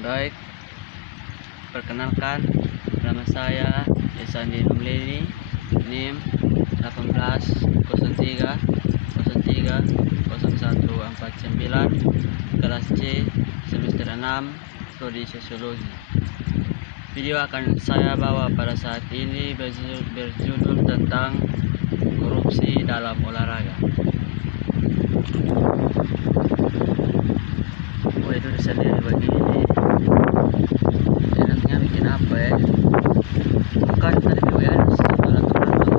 Baik, perkenalkan, nama saya Esandi Numleni, NIM 1803030149, kelas C, semester 6, prodi sosiologi. Video akan saya bawa pada saat ini berjudul tentang korupsi dalam olahraga. Oh, itu sendiri begini. Enaknya bikin apa ya? Bukan tadi ya, sebelah teman tuh.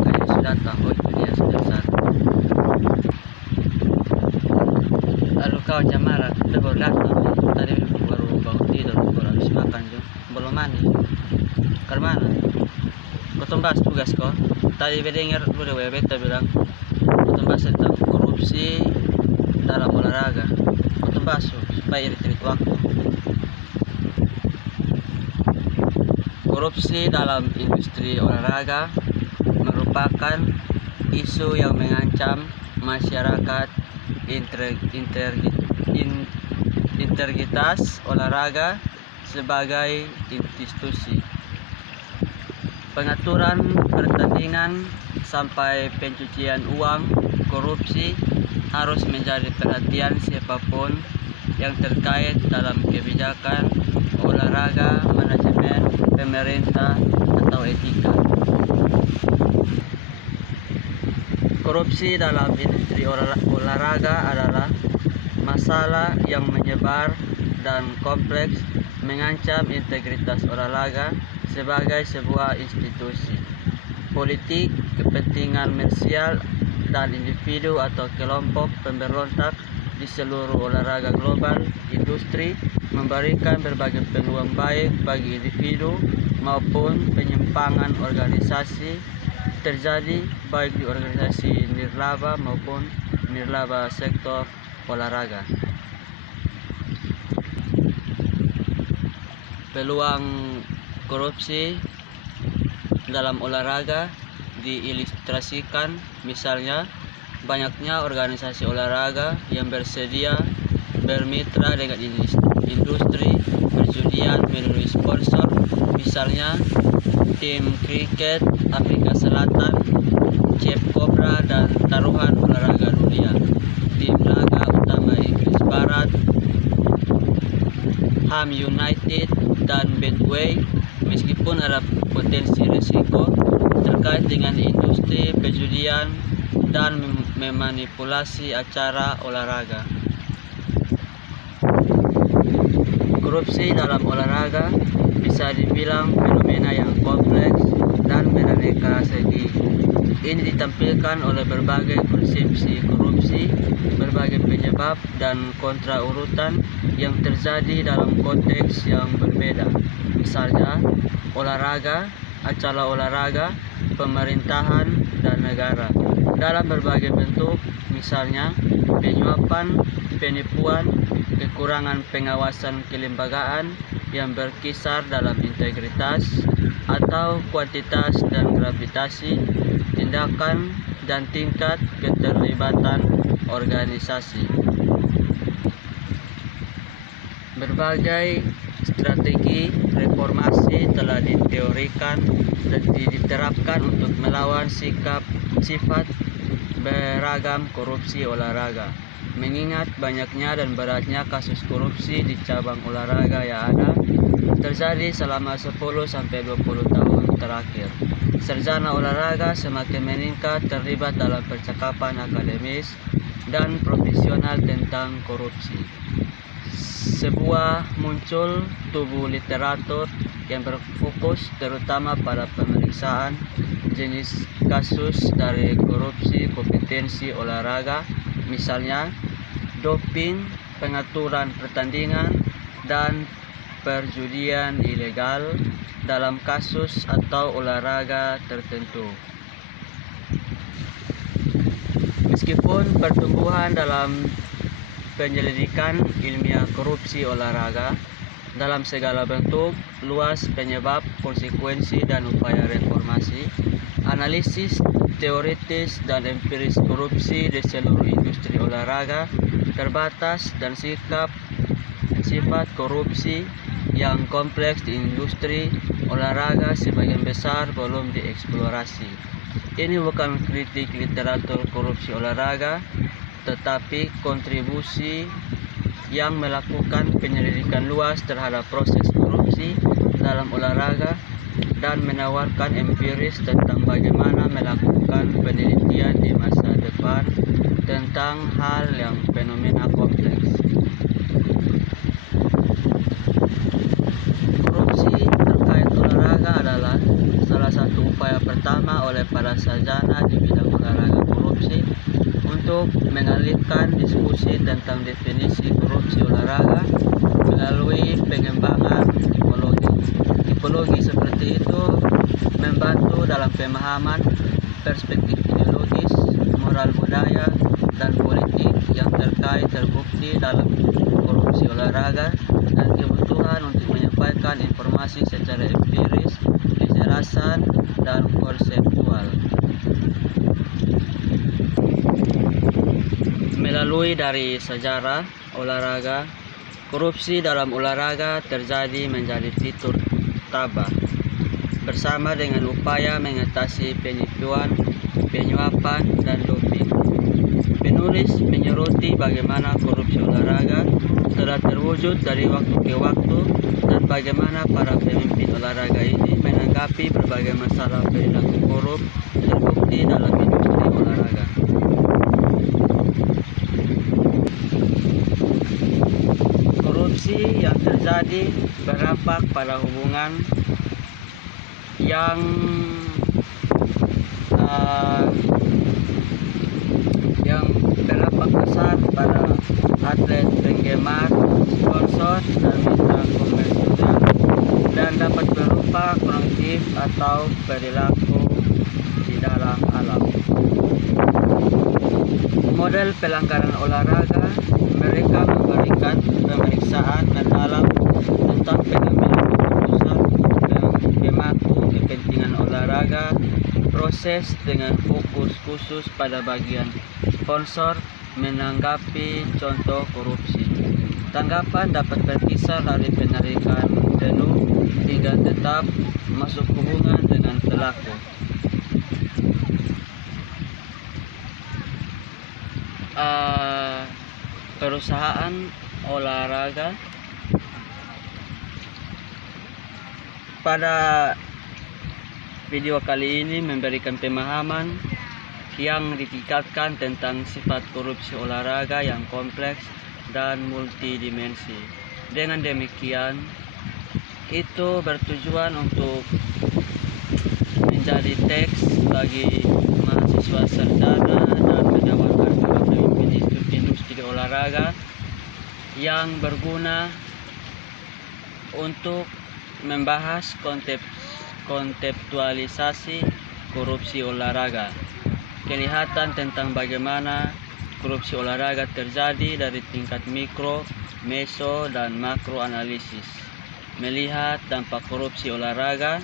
Kayaknya sudah datang. Oh, itu dia sudah datang. Lalu kau Jamara, kita baru datang. Tadi baru bangun tidur, baru habis makan tuh. Belum mandi. Ke mana? Kau tumbas tugas kau. Tadi dengar udah beta bilang kau tumbas tentang korupsi dalam olahraga. Kau tumbas supaya irit waktu. Korupsi dalam industri olahraga merupakan isu yang mengancam masyarakat, integritas olahraga sebagai institusi. Pengaturan pertandingan sampai pencucian uang korupsi harus menjadi perhatian siapapun yang terkait dalam kebijakan olahraga, manajemen, pemerintah, atau etika. Korupsi dalam industri olahraga adalah masalah yang menyebar dan kompleks, mengancam integritas olahraga sebagai sebuah institusi. Politik, kepentingan komersial, dan individu atau kelompok pemberontak di seluruh olahraga global industri memberikan berbagai peluang baik bagi individu maupun penyimpangan organisasi terjadi baik di organisasi nirlaba maupun nirlaba sektor olahraga. Peluang korupsi dalam olahraga diilustrasikan misalnya banyaknya organisasi olahraga yang bersedia bermitra dengan industri perjudian melalui sponsor, misalnya tim kriket Afrika Selatan, Chef Cobra dan taruhan olahraga dunia, tim laga utama Inggris Barat, Ham United dan Betway. Meskipun ada potensi risiko terkait dengan industri perjudian dan memanipulasi acara olahraga. Korupsi dalam olahraga bisa dibilang fenomena yang kompleks dan beraneka segi. Ini ditampilkan oleh berbagai konsepsi korupsi, berbagai penyebab dan kontra urutan yang terjadi dalam konteks yang berbeda. Misalnya, olahraga, acara olahraga, pemerintahan, dan negara. Dalam berbagai bentuk, misalnya penyuapan, penipuan, kekurangan pengawasan kelembagaan yang berkisar dalam integritas atau kuantitas dan gravitasi, tindakan dan tingkat keterlibatan organisasi. Berbagai strategi reformasi telah diteorikan dan diterapkan untuk melawan sifat beragam korupsi olahraga. Mengingat banyaknya dan beratnya kasus korupsi di cabang olahraga yang ada terjadi selama 10-20 tahun terakhir. Sarjana olahraga semakin meningkat terlibat dalam percakapan akademis dan profesional tentang korupsi. Sebuah muncul tubuh literatur yang berfokus terutama pada pemeriksaan jenis kasus dari korupsi kompetensi olahraga, misalnya doping, pengaturan pertandingan, dan perjudian ilegal dalam kasus atau olahraga tertentu. Meskipun pertumbuhan dalam penyelidikan ilmiah korupsi olahraga dalam segala bentuk, luas penyebab, konsekuensi, dan upaya reformasi, analisis teoritis dan empiris korupsi di seluruh industri olahraga terbatas dan sikap sifat korupsi yang kompleks di industri olahraga sebagian besar belum dieksplorasi. Ini bukan kritik literatur korupsi olahraga, tetapi kontribusi yang melakukan penyelidikan luas terhadap proses korupsi dalam olahraga dan menawarkan empiris tentang bagaimana melakukan penelitian di masa depan tentang hal yang fenomena kompleks. Korupsi terkait olahraga adalah salah satu upaya pertama oleh para sarjana di bidang olahraga korupsi untuk mengalihkan diskusi tentang definisi korupsi olahraga melalui pengembangan tipologi. Tipologi seperti itu membantu dalam pemahaman perspektif ideologis, moral budaya, dan politik yang terbukti dalam korupsi olahraga dan kebutuhan untuk menyampaikan informasi secara empiris, kejelasan, dan konseptual. Melalui dari sejarah olahraga, korupsi dalam olahraga terjadi menjadi fitur tabah bersama dengan upaya mengatasi penipuan, penyuapan, dan doping. Penulis menyoroti bagaimana korupsi olahraga telah terwujud dari waktu ke waktu dan bagaimana para pemimpin olahraga ini menanggapi berbagai masalah perilaku korup terbukti dalam industri olahraga. Korupsi yang terjadi berdampak pada hubungan yang berdampak besar pada atlet, penggemar, sponsor, dan mitra komersial, dan dapat berupa kognitif atau perilaku di dalam alam. Model pelanggaran olahraga, mereka memberikan pemeriksaan mendalam tentang pengambilan keputusan dan pemangku kepentingan olahraga, proses dengan fokus khusus pada bagian sponsor menanggapi contoh korupsi. Tanggapan dapat berkisar dari penarikan penuh hingga tetap masuk hubungan dengan pelaku. Perusahaan olahraga pada video kali ini memberikan pemahaman yang ditingkatkan tentang sifat korupsi olahraga yang kompleks dan multidimensi. Dengan demikian, itu bertujuan untuk menjadi teks bagi mahasiswa sarjana dan menawarkan para pemimpin industri olahraga yang berguna untuk membahas konseptualisasi korupsi olahraga, kelihatan tentang bagaimana korupsi olahraga terjadi dari tingkat mikro, meso, dan makro analisis, melihat dampak korupsi olahraga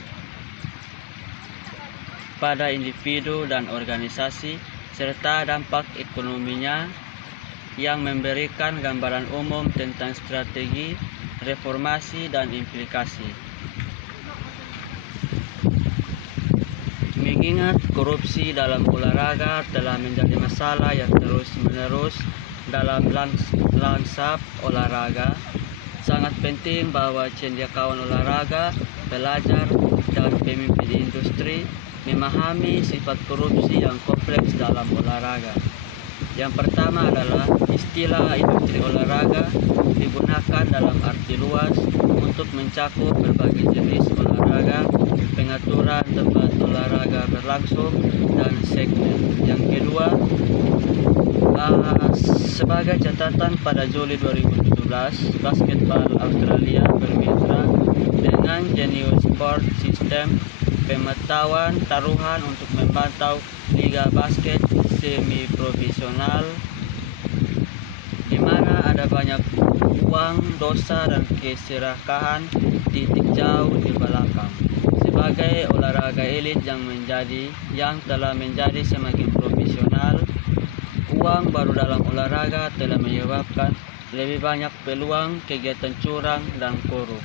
pada individu dan organisasi, serta dampak ekonominya yang memberikan gambaran umum tentang strategi, reformasi, dan implikasi. Mengingat korupsi dalam olahraga telah menjadi masalah yang terus-menerus dalam lanskap olahraga, sangat penting bahwa cendekiawan olahraga, pelajar, dan pemimpin industri memahami sifat korupsi yang kompleks dalam olahraga. Yang pertama adalah istilah industri olahraga digunakan dalam arti luas untuk mencakup berbagai jenis olahraga, pengaturan tempat olahraga berlangsung, dan segmen. Yang kedua, sebagai catatan pada Juli 2017, Basketball Australia bermitra dengan Genius Sport System pemantauan taruhan untuk memantau liga basket semi-profesional di mana ada banyak uang, dosa, dan keserakahan titik jauh di belakang. Sebagai olahraga elit yang telah menjadi semakin profesional, uang baru dalam olahraga telah menyebabkan lebih banyak peluang kegiatan curang dan korup.